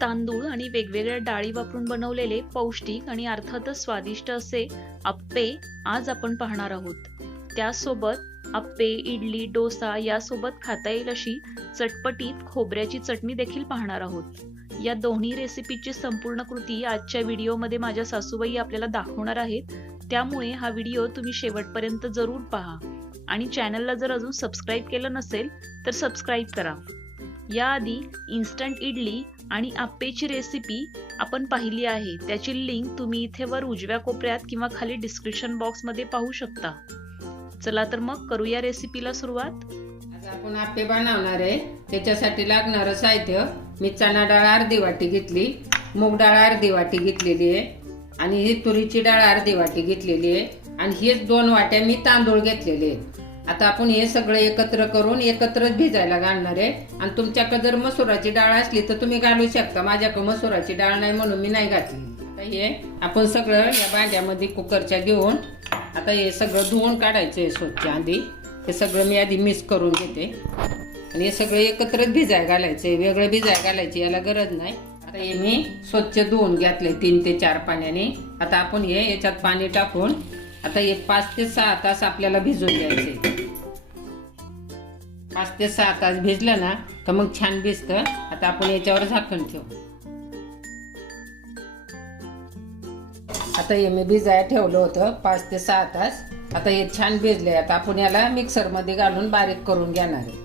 तांदूळ आणि वेगवेगळ्या डाळी वापरून बनवलेले पौष्टिक आणि अर्थातच स्वादिष्ट असे अप्पे आज आपण पाहणार आहोत. त्यासोबत अप्पे इडली डोसा यासोबत खाता येईल अशी चटपटीत खोबऱ्याची चटणी देखील पाहणार आहोत. या दोन्ही रेसिपीची संपूर्ण कृती आजच्या व्हिडिओमध्ये माझ्या सासूबाई आपल्याला दाखवणार आहेत. त्यामुळे हा व्हिडिओ तुम्ही शेवटपर्यंत जरूर पहा. आणि चॅनलला जर अजून सबस्क्राईब केलं नसेल तर सबस्क्राईब करा. याआधी इन्स्टंट इडली आणि आप्पेची रेसिपी आपण पाहिली आहे. त्याची लिंक तुम्ही इथे वर उजव्या कोपऱ्यात किंवा खाली डिस्क्रिप्शन बॉक्समध्ये पाहू शकता. चला तर मग करूया रेसिपीला सुरुवात. आज आपण आप्पे बनवणार आहे. त्याच्यासाठी लागणारं साहित्य मी चणा डाळ अर्धी वाटी घेतली मूग डाळ अर्धी वाटी घेतलेली आहे. आणि ही तुरीची डाळ अर्धी वाटी घेतलेली आहे. आणि हेच दोन वाट्या मी तांदूळ घेतलेले आहेत. आता आपण हे सगळं एकत्र करून एकत्रच भिजायला घालणार आहे. आणि तुमच्याकडे जर मसुराची डाळ असली तर तुम्ही घालू शकता. माझ्याकडे मसुराची डाळ नाही म्हणून मी नाही घातली. आता हे आपण सगळं या भांड्यामध्ये कुकरच्या घेऊन आता हे सगळं धुवून काढायचं आहे स्वच्छ आधी. हे सगळं मी आधी मिक्स करून घेते. आणि हे सगळं एकत्रच भिजाय घालायचं वेगळं भिजाय घालायची याला गरज नाही. आता हे मी स्वच्छ धुवून घेतले तीन ते चार पाण्याने. आता आपण हे याच्यात पाणी टाकून आता हे पाच ते सहा तास आपल्याला भिजून द्यायचे पाच ते सहा तास भिजलं ना तर मग छान भिजतं. आता आपण याच्यावर झाकण ठेवू. आता हे मी भिजायला ठेवलं होतं पाच ते सहा तास. आता हे छान भिजले आता आपण याला मिक्सरमध्ये घालून बारीक करून घेणार आहे.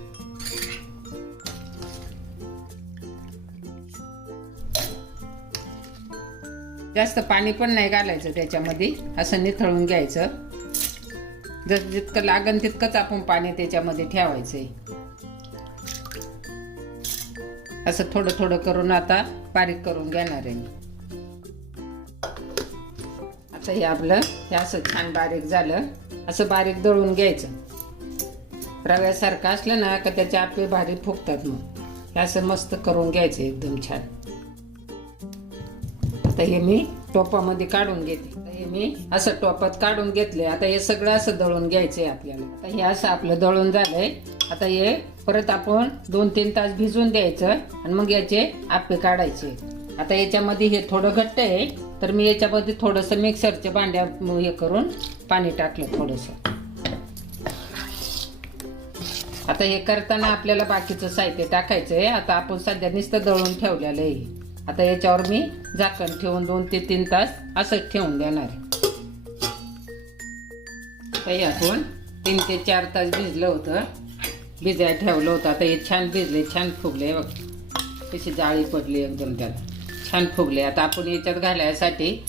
जास्त पाणी पण नाही घालायचं त्याच्यामध्ये. असं निथळून घ्यायचं. जर जितकं लागन तितकंच आपण पाणी त्याच्यामध्ये ठेवायचंय. असं थोडं थोडं करून आता बारीक करून घेणार आहे मी. आता हे आपलं हे असं छान बारीक झालं. असं बारीक दळून घ्यायचं. रव्यासारखं असलं ना का त्याचे आपे भारी फुगतात मग. हे असं मस्त करून घ्यायचं एकदम छान. आता हे मी टोपामध्ये काढून घेते. आता हे मी असं टोपात काढून घेतले आता हे सगळं असं दळून घ्यायचंय आपल्याला. आता हे असं आपलं दळून झालंय. आता हे परत आपण दोन तीन तास भिजून द्यायचं आणि मग याचे आपे काढायचे. आता याच्यामध्ये हे थोडं घट्ट आहे. तर मी याच्यामध्ये थोडंसं मिक्सरच्या भांड्या हे करून पाणी टाकलं थोडंसं. आता हे करताना आपल्याला बाकीचं साहित्य टाकायचं आहे आता आपण सध्या नुसतं दळून ठेवलेलं आहे. आता याच्यावर मी झाकण ठेवून दोन ते तीन तास असंच ठेवून देणार हे आपण तीन ते चार तास भिजलं होतं. भिजाय ठेवलं होतं. आता हे छान भिजले छान फुगले बघ. कशी जाळी पडली एकदम त्याला. छान फुगले. आता आपण याच्यात घालायसाठी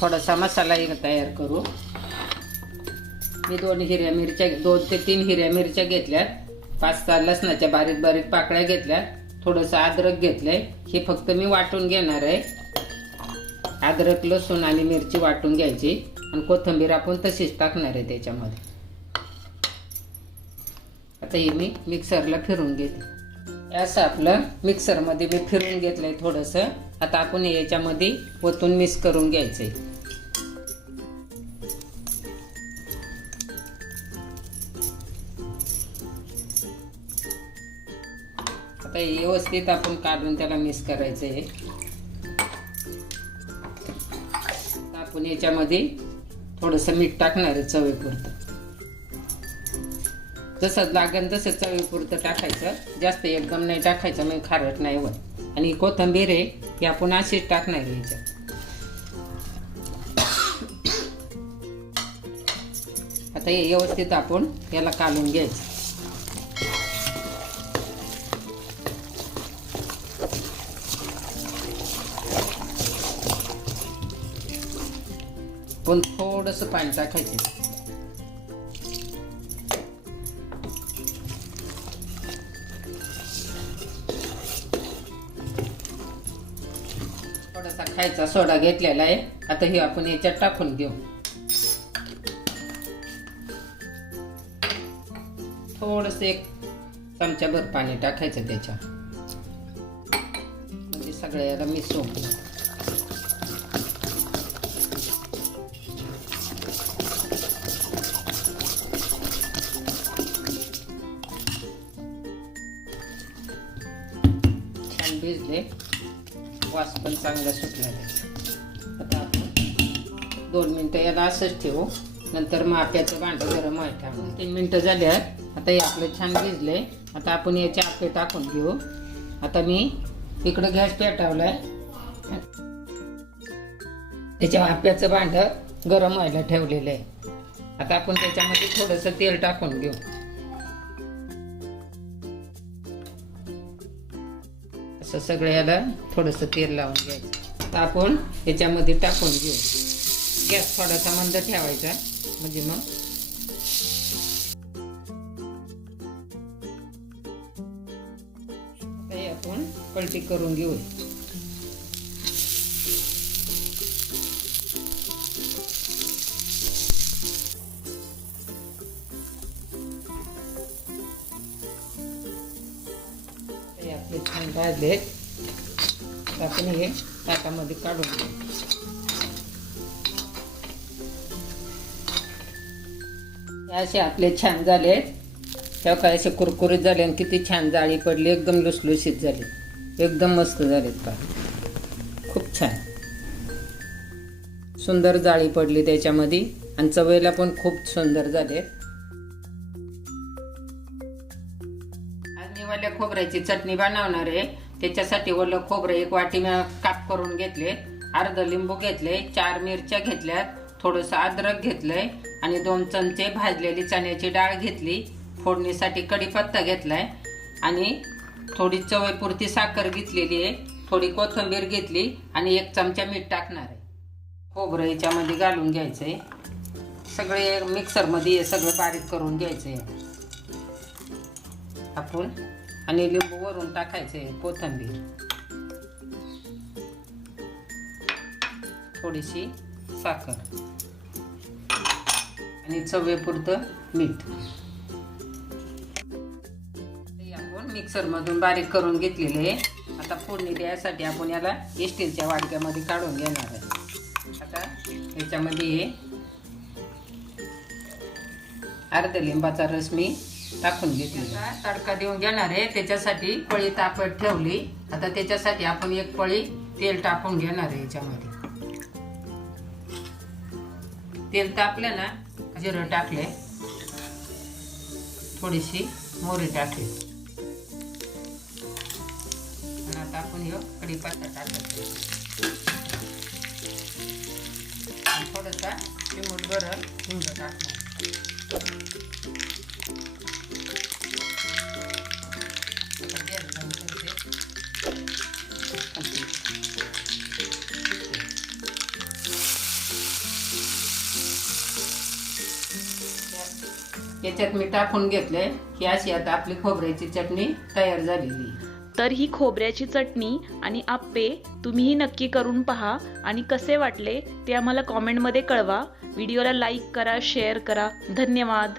थोडासा मसाला एक तयार करू. मी दोन हिरव्या मिरच्या दोन ते तीन हिरव्या मिरच्या घेतल्या पाच सहा लसणाच्या बारीक बारीक पाकळ्या घेतल्या थोडंसं अद्रक घेतलंय. हे फक्त मी वाटून घेणार आहे. अद्रक लसूण आणि मिरची वाटून घ्यायची. आणि कोथिंबीर आपण तशीच टाकणार आहे त्याच्यामध्ये. आता हे मी मिक्सरला फिरून घेते. असं आपलं मिक्सरमध्ये मी फिरून घेतलंय थोडंसं. आता आपण याच्यामध्ये ओतून मिक्स करून घ्यायचंय. आता हे व्यवस्थित आपण काढून त्याला मिक्स करायचं आहे. आपण याच्यामध्ये थोडंसं मीठ टाकणार आहे चवीपुरतं. जसं लागेल तसं चवीपुरतं टाकायचं. जास्त एकदम नाही टाकायचं मग खारट नाही होत. आणि कोथंबीर आहे ही आपण अशीच टाकणार आहे याच्यात. आता हे व्यवस्थित आपण याला काढून घ्यायचं. पण थोडस पाणी टाकायचं. थोडासा खायचा सोडा घेतलेला आहे. आता हे आपण याच्यात टाकून घेऊ. थोडस एक चमच्याभर पाणी टाकायचं त्याच्या म्हणजे सगळ्या याला छान भिजले. वास पण चांगला सुटलेला आहे आता आपण दोन मिनटं याला असंच ठेवू. नंतर माप्याचं भांडं गरम व्हायचं दोन तीन मिनटं झाल्यात आता हे आपलं छान भिजले आता आपण याचे आपे टाकून घेऊ. आता मी इकडं गॅस पेटवलाय. त्याच्या आप्याचं भांडं गरम व्हायला ठेवलेलं आहे. आता आपण त्याच्यामध्ये थोडंसं तेल टाकून घेऊ. असं सगळं याला थोडंसं तेल लावून घ्यायचं. आता आपण याच्यामध्ये टाकून घेऊ. गॅस थोडासा मंद ठेवायचा. म्हणजे मग आपण पलटी करून घेऊ. भाजले आपण हे ताटामध्ये काढून घेऊ. असे आपले छान झालेत तेव्हा काय असे कुरकुरीत झाले आणि किती छान जाळी पडली एकदम लुसलुशीत झाली. एकदम मस्त झालेत का खूप छान. सुंदर जाळी पडली त्याच्यामध्ये आणि चवयला पण खूप सुंदर झाले खोबऱ्याची चटणी बनवणार आहे. त्याच्यासाठी ओलं खोबरं एक वाटी काप करून घेतले. अर्ध लिंबू घेतले चार मिरच्या घेतल्यात थोडंसं अद्रक घेतलंय आणि दोन चमचे भाजलेली चण्याची डाळ घेतली. फोडणीसाठी कढीपत्ता घेतलाय आणि थोडी चवईपुरती साखर घेतलेली आहे. थोडी कोथिंबीर घेतली आणि एक चमचा मीठ टाकणार आहे. खोबरं याच्यामध्ये घालून घ्यायचं आहे सगळे मिक्सरमध्ये हे सगळं बारीक करून घ्यायचं आहे आपण आणि लिंबू वरून टाकायचं आहे थोडीशी साखर. आणि चवेपुरतं मीठ. आपण मिक्सरमधून बारीक करून घेतलेले आहे. आता फोडणी द्यायसाठी आपण याला स्टीलच्या वाडक्यामध्ये काढून घेणार आहे. आता याच्यामध्ये अर्ध लिंबाचा रस मी टाकून घेतलेला तडका देऊन घेणार आहे. त्याच्यासाठी पळी तापत ठेवली. आता त्याच्यासाठी आपण एक पळी तेल टाकून घेणार आहे याच्यामध्ये. तेल तापलं ना जिरं टाकले. थोडीशी मोरी टाकली. आणि आता आपण हे कढीपत्ता टाकायचा आणि थोडासा चिमूट बरं हिंग टाकणार. याच्यात मी टाकून घेतलंय. ही अशी आता आपली खोबऱ्याची चटणी तयार झालेली तर ही खोबऱ्याची चटणी आणि आप्पे तुम्हीही नक्की करून पहा आणि कसे वाटले ते आम्हाला कॉमेंटमध्ये कळवा. व्हिडिओला लाईक करा शेअर करा. धन्यवाद.